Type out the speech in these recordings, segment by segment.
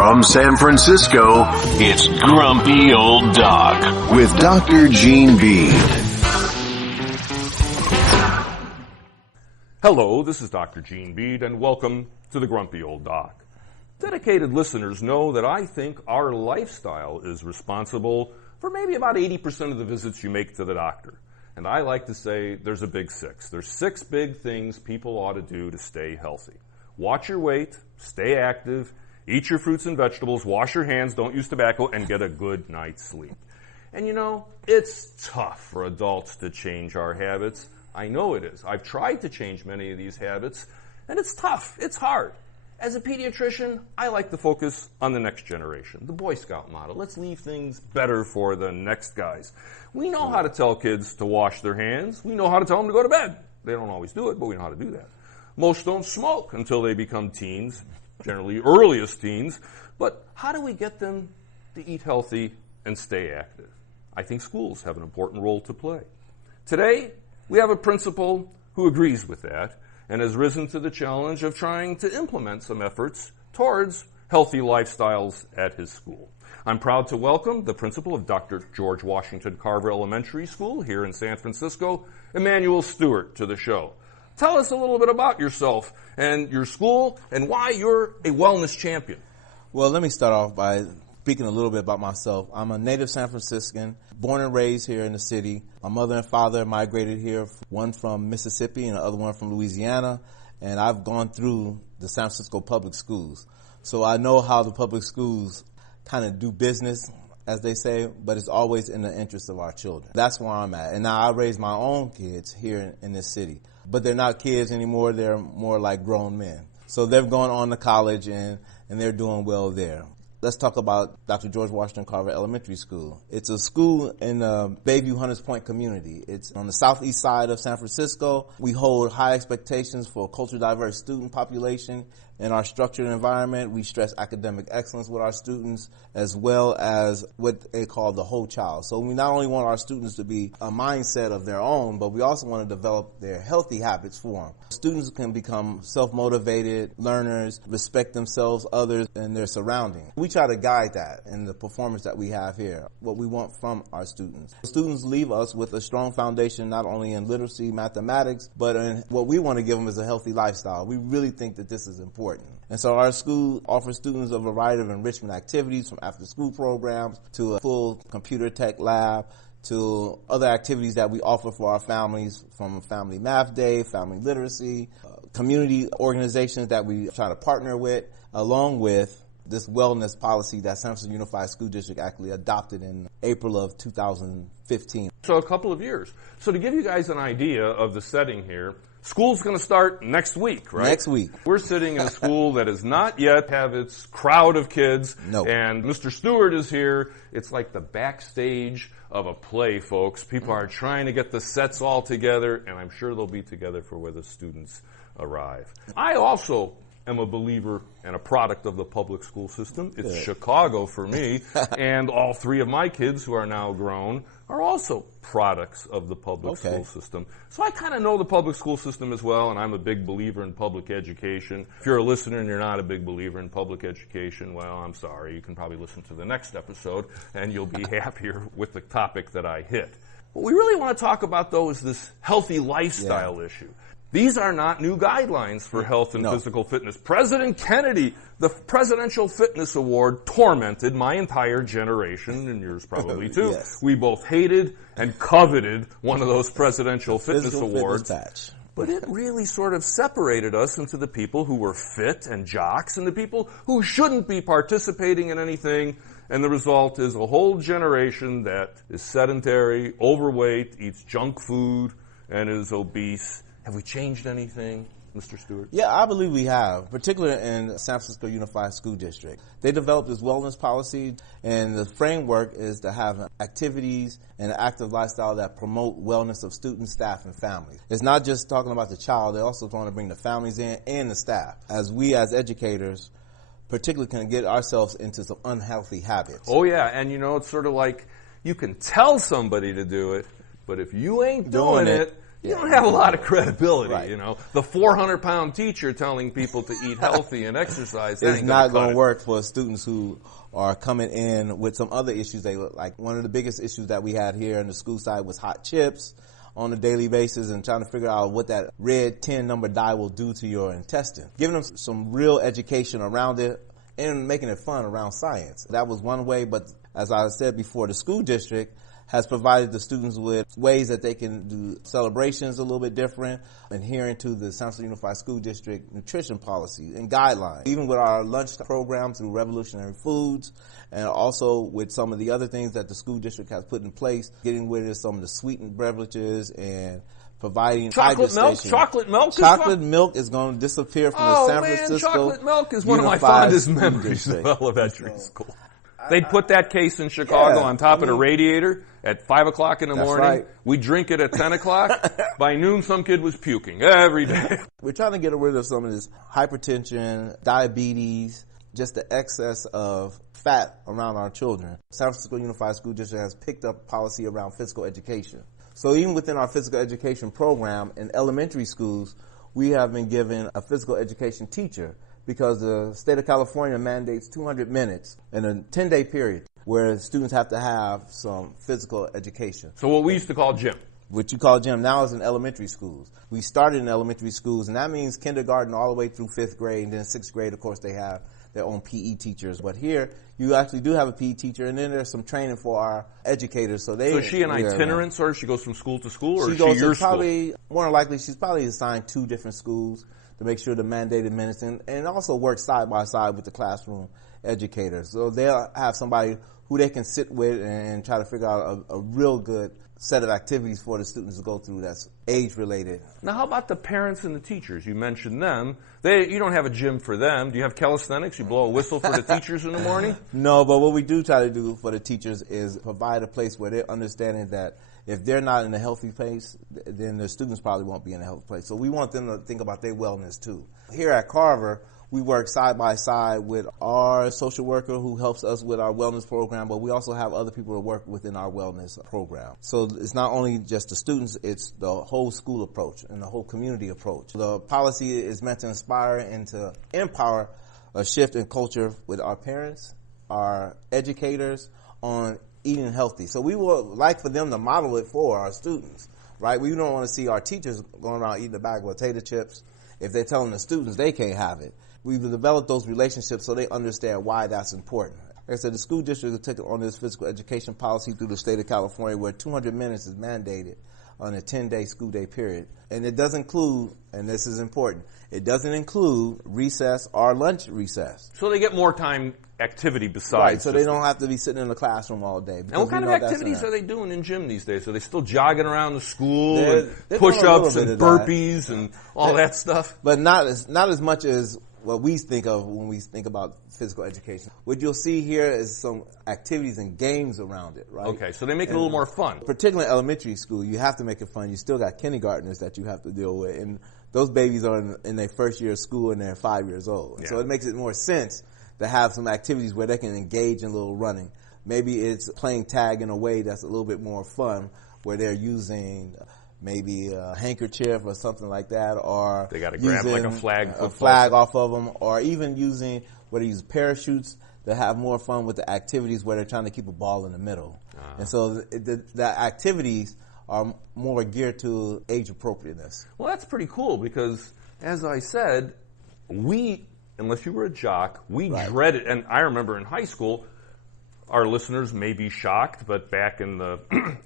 From San Francisco, it's Grumpy Old Doc with Dr. Gene Bede. Hello, this is Dr. Gene Bede, and welcome to the Grumpy Old Doc. Dedicated listeners know that I think our lifestyle is responsible for maybe about 80% of the visits you make to the doctor. And I like to say there's a big six. There's 6 big things people ought to do to stay healthy. Watch your weight, stay active, eat your fruits and vegetables, wash your hands, don't use tobacco, and get a good night's sleep. And you know, it's tough for adults to change our habits. I know it is. I've tried to change many of these habits, and it's tough. It's hard. As a pediatrician, I like to focus on the next generation, the Boy Scout model. Let's leave things better for the next guys. We know how to tell kids to wash their hands. We know how to tell them to go to bed. They don't always do it, but we know how to do that. Most don't smoke until they become teens, generally earliest teens. But how do we get them to eat healthy and stay active? I think schools have an important role to play. Today, we have a principal who agrees with that and has risen to the challenge of trying to implement some efforts towards healthy lifestyles at his school. I'm proud to welcome the principal of Dr. George Washington Carver Elementary School here in San Francisco, Emmanuel Stewart, to the show. Tell us a little bit about yourself and your school and why you're a wellness champion. Well, let me start off by speaking a little bit about myself. I'm a native San Franciscan, born and raised here in the city. My mother and father migrated here, one from Mississippi and the other one from Louisiana, and I've gone through the San Francisco public schools. So I know how the public schools kind of do business, as they say, but it's always in the interest of our children. That's where I'm at. And now I raise my own kids here in this city, but they're not kids anymore. They're more like grown men. So they've gone on to college and they're doing well there. Let's talk about Dr. George Washington Carver Elementary School. It's a school in the Bayview Hunters Point community. It's on the southeast side of San Francisco. We hold high expectations for a culturally diverse student population. In our structured environment, we stress academic excellence with our students as well as what they call the whole child. So we not only want our students to be a mindset of their own, but we also want to develop their healthy habits for them. Students can become self-motivated learners, respect themselves, others, and their surroundings. We try to guide that in the performance that we have here, what we want from our students. Students leave us with a strong foundation not only in literacy, mathematics, but in what we want to give them is a healthy lifestyle. We really think that this is important. And so our school offers students a variety of enrichment activities, from after-school programs to a full computer tech lab to other activities that we offer for our families, from Family Math Day, Family Literacy, community organizations that we try to partner with, along with this wellness policy that San Francisco Unified School District actually adopted in April of 2015. So a couple of years. So to give you guys an idea of the setting here, school's going to start next week, right? Next week. We're sitting in a school that does not yet have its crowd of kids. No. And Mr. Stewart is here. It's like the backstage of a play, folks. People are trying to get the sets all together, and I'm sure they'll be together for where the students arrive. I also am a believer and a product of the public school system. It's Chicago for me, and all 3 of my kids, who are now grown, are also products of the public school system. So I kind of know the public school system as well, and I'm a big believer in public education. If you're a listener and you're not a big believer in public education, well, I'm sorry. You can probably listen to the next episode, and you'll be happier with the topic that I hit. What we really want to talk about, though, is this healthy lifestyle issue. These are not new guidelines for health and physical fitness. President Kennedy, the Presidential Fitness Award, tormented my entire generation, and yours probably too. Yes. We both hated and coveted one of those Presidential Fitness Awards. But it really sort of separated us into the people who were fit and jocks and the people who shouldn't be participating in anything. And the result is a whole generation that is sedentary, overweight, eats junk food, and is obese. Have we changed anything, Mr. Stewart? Yeah, I believe we have, particularly in San Francisco Unified School District. They developed this wellness policy, and the framework is to have activities and an active lifestyle that promote wellness of students, staff, and families. It's not just talking about the child, they also want to bring the families in and the staff. As we as educators particularly can get ourselves into some unhealthy habits. Oh yeah, and you know, it's sort of like you can tell somebody to do it, but if you ain't doing it, you don't have a lot of credibility, Right. you know. The 400-pound teacher telling people to eat healthy and exercise, that It's ain't not going cut to it. work for students who are coming in with some other issues. Like one of the biggest issues that we had here on the school side was hot chips on a daily basis and trying to figure out what that red 10 number dye will do to your intestine. Giving them some real education around it and making it fun around science. That was one way, but as I said before, the school district has provided the students with ways that they can do celebrations a little bit different, adhering to the San Francisco Unified School District nutrition policy and guidelines. Even with our lunch program through Revolutionary Foods, and also with some of the other things that the school district has put in place, getting rid of some of the sweetened beverages and providing Chocolate milk? hydration. Chocolate milk? Chocolate milk is going to disappear from the San Francisco chocolate milk is one of my Unified fondest School memories District. of elementary school. They'd put that case in Chicago on top of the radiator at 5 o'clock in the morning. right. We drink it at 10 o'clock. By noon, some kid was puking every day. We're trying to get rid of some of this hypertension, diabetes, just the excess of fat around our children. San Francisco Unified School District has picked up policy around physical education. So even within our physical education program in elementary schools, we have been given a physical education teacher because the state of California mandates 200 minutes in a 10-day period where students have to have some physical education. So what we used to call gym. What you call gym now is in elementary schools. We started in elementary schools, and that means kindergarten all the way through 5th grade, and then 6th grade, of course, they have their own PE teachers. But here, you actually do have a PE teacher, and then there's some training for our educators. So is she an itinerant sort of? She goes from school to school, or is she your school? Probably, more than likely, she's probably assigned 2 different schools to make sure the mandated minutes, and also work side by side with the classroom educators. So they'll have somebody who they can sit with and try to figure out a real good set of activities for the students to go through that's age-related. Now, how about the parents and the teachers? You mentioned them. You don't have a gym for them. Do you have calisthenics? You blow a whistle for the teachers in the morning? No, but what we do try to do for the teachers is provide a place where they're understanding that if they're not in a healthy place, then the students probably won't be in a healthy place. So we want them to think about their wellness too. Here at Carver, we work side by side with our social worker who helps us with our wellness program, but we also have other people who work within our wellness program. So it's not only just the students, it's the whole school approach and the whole community approach. The policy is meant to inspire and to empower a shift in culture with our parents, our educators on eating healthy. So we would like for them to model it for our students, right? We don't want to see our teachers going around eating a bag of potato chips if they're telling the students they can't have it. We've developed those relationships so they understand why that's important. Like I said, the school district has taken on this physical education policy through the state of California where 200 minutes is mandated on a 10-day school day period. And it does include, and this is important, it doesn't include recess or lunch recess. So they get more time activity besides. Right, so they don't have to be sitting in the classroom all day. And what kind of activities are they doing in gym these days? Are they still jogging around the school They're and push-ups doing a and little bit of burpees and all that stuff? But not as much as what we think of when we think about physical education. What you'll see here is some activities and games around it, right? Okay, so they make it a little more fun. Particularly in elementary school, you have to make it fun. You still got kindergartners that you have to deal with, and those babies are in their first year of school and they're 5 years old. Yeah. So it makes it more sense to have some activities where they can engage in a little running. Maybe it's playing tag in a way that's a little bit more fun, where they're using maybe a handkerchief or something like that, or they got to grab like a flag off of them, or even using what they use parachutes to have more fun with the activities where they're trying to keep a ball in the middle. And so the activities are more geared to age appropriateness. Well, that's pretty cool because, as I said, unless you were a jock, we dreaded, and I remember in high school, our listeners may be shocked, but back in the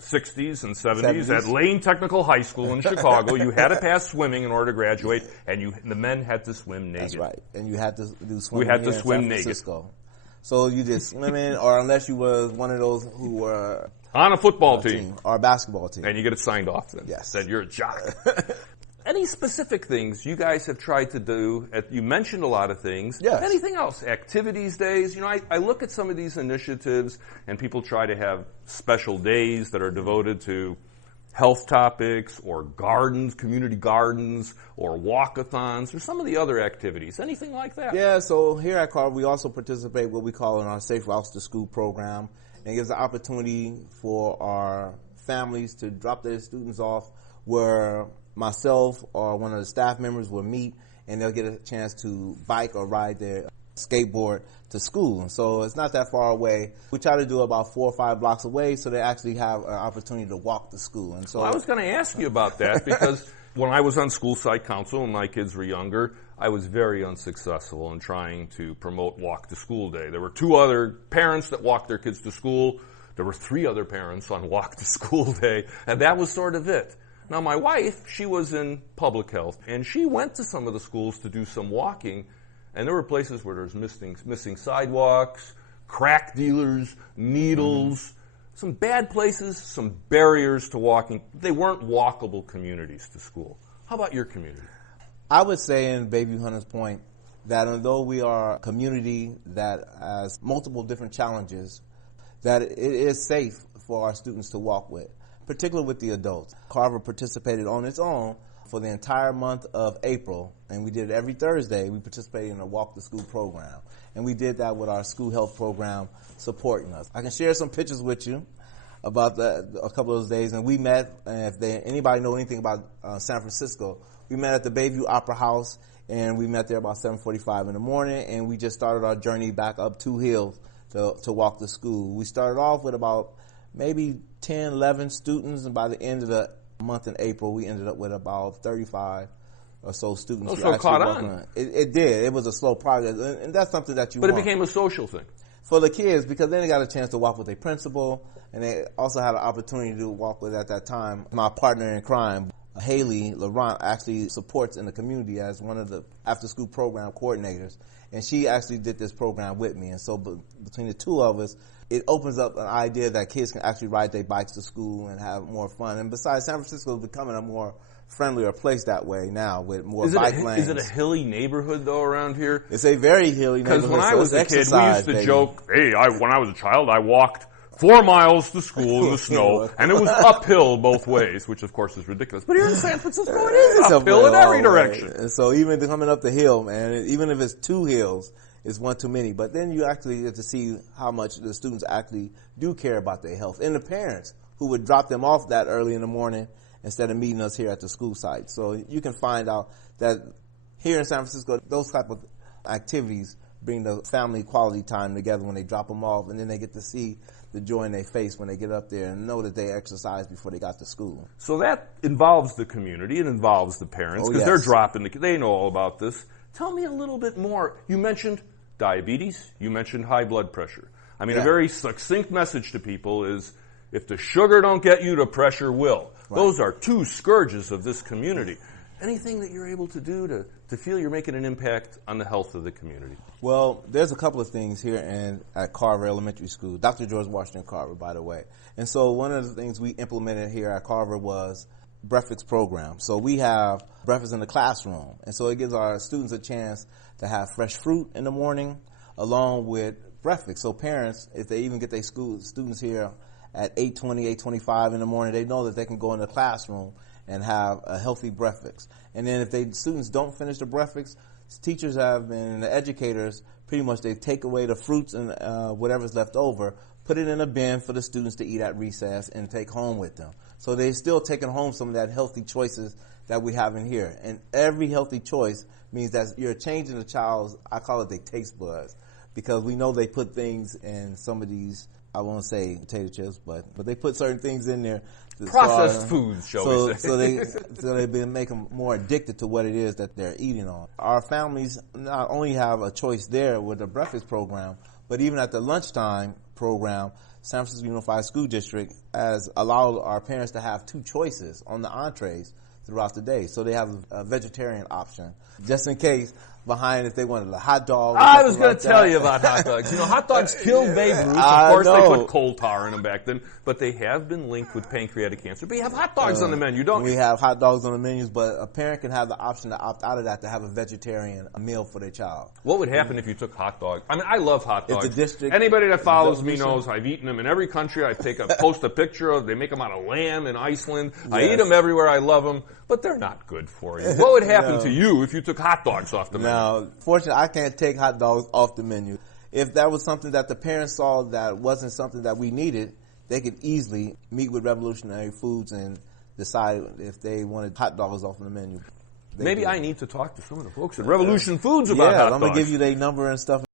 60s and 70s at Lane Technical High School in Chicago, you had to pass swimming in order to graduate, and the men had to swim naked. That's right. And you had to do swimming. We had to in swim San naked. Francisco. So you did swimming, or unless you was one of those who were on a football team or a basketball team. And you get it signed off then. Yes. Then you're a jock. Any specific things you guys have tried to do? You mentioned a lot of things. Yes. Anything else? Activities days? You know, I look at some of these initiatives, and people try to have special days that are devoted to health topics or gardens, community gardens, or walkathons, or some of the other activities. Anything like that? Yeah, so here at Carver, we also participate what we call in our Safe Routes to School program, and it gives the opportunity for our families to drop their students off where myself or one of the staff members will meet, and they'll get a chance to bike or ride their skateboard to school. And so it's not that far away. We try to do about 4 or 5 blocks away, so they actually have an opportunity to walk to school. And so I was going to ask you about that because when I was on school site council and my kids were younger, I was very unsuccessful in trying to promote Walk to School Day. There were 2 other parents that walked their kids to school. There were 3 other parents on Walk to School Day, and that was sort of it. Now, my wife, she was in public health, and she went to some of the schools to do some walking, and there were places where there was missing sidewalks, crack dealers, needles, some bad places, some barriers to walking. They weren't walkable communities to school. How about your community? I would say, in Bayview Hunters Point, that although we are a community that has multiple different challenges, that it is safe for our students to walk with, particularly with the adults. Carver participated on its own for the entire month of April, and we did it every Thursday. We participated in a Walk to School program, and we did that with our school health program supporting us. I can share some pictures with you about a couple of those days, and we met, and if anybody know anything about San Francisco, we met at the Bayview Opera House, and we met there about 7:45 in the morning, and we just started our journey back up 2 hills to walk to school. We started off with about maybe 10, 11 students, and by the end of the month in April, we ended up with about 35 or so students. Oh, so it caught on. It did. It was a slow progress, and that's something that you want. But it became a social thing. For the kids, because then they got a chance to walk with their principal, and they also had an opportunity to walk with, at that time, my partner in crime, Haley Laurent, actually supports in the community as one of the after-school program coordinators, and she actually did this program with me. And so between the 2 of us, it opens up an idea that kids can actually ride their bikes to school and have more fun. And besides, San Francisco is becoming a more friendlier place that way now with more bike lanes. Is it a hilly neighborhood, though, around here? It's a very hilly neighborhood. Because when I was a kid, we used to joke, hey, when I was a child, I walked 4 miles to school in the snow, and it was uphill both ways, which of course is ridiculous. But here in San Francisco, it is uphill in every direction. And so even coming up the hill, man, even if it's 2 hills, it's one too many. But then you actually get to see how much the students actually do care about their health, and the parents who would drop them off that early in the morning instead of meeting us here at the school site. So you can find out that here in San Francisco, those type of activities bring the family quality time together when they drop them off, and then they get to see the joy in their face when they get up there and know that they exercised before they got to school. So that involves the community. It involves the parents because they're dropping they know all about this. Tell me a little bit more. You mentioned diabetes. You mentioned high blood pressure. I mean, a very succinct message to people is if the sugar don't get you, the pressure will. Right. Those are 2 scourges of this community. Anything that you're able to do to feel you're making an impact on the health of the community? Well, there's a couple of things here at Carver Elementary School, Dr. George Washington Carver, by the way. And so one of the things we implemented here at Carver was breakfast program. So we have breakfast in the classroom. And so it gives our students a chance to have fresh fruit in the morning along with breakfast. So parents, if they even get their students here at 8:20, 8:25 in the morning, they know that they can go in the classroom and have a healthy breakfast. And then if students don't finish the breakfast, teachers have been, and the educators, pretty much they take away the fruits and whatever's left over, put it in a bin for the students to eat at recess and take home with them. So they're still taking home some of that healthy choices that we have in here. And every healthy choice means that you're changing the child's, I call it their taste buds, because we know they put things in some of these, I won't say potato chips, but they put certain things in there. Processed foods, shall we say. So they've been making more addicted to what it is that they're eating on. Our families not only have a choice there with the breakfast program, but even at the lunchtime program, San Francisco Unified School District has allowed our parents to have 2 choices on the entrees throughout the day. So they have a vegetarian option, just in case, behind if they wanted a hot dog. I was going to tell you about hot dogs. You know, hot dogs killed Babe Ruth. Of course, they put coal tar in them back then, but they have been linked with pancreatic cancer. But you have hot dogs on the menu, don't you? We have hot dogs on the menus, but a parent can have the option to opt out of that to have a vegetarian meal for their child. What would happen if you took hot dogs? I mean, I love hot dogs. If the district, anybody that follows me knows I've eaten them in every country. I post a picture of. They make them out of lamb in Iceland. Yes. I eat them everywhere. I love them, but they're not good for you. What would happen to you if you took hot dogs off the menu? Now, fortunately, I can't take hot dogs off the menu. If that was something that the parents saw that wasn't something that we needed, they could easily meet with Revolutionary Foods and decide if they wanted hot dogs off of the menu. Maybe I need to talk to some of the folks at Revolution Foods about hot dogs. I'm going to give you their number and stuff.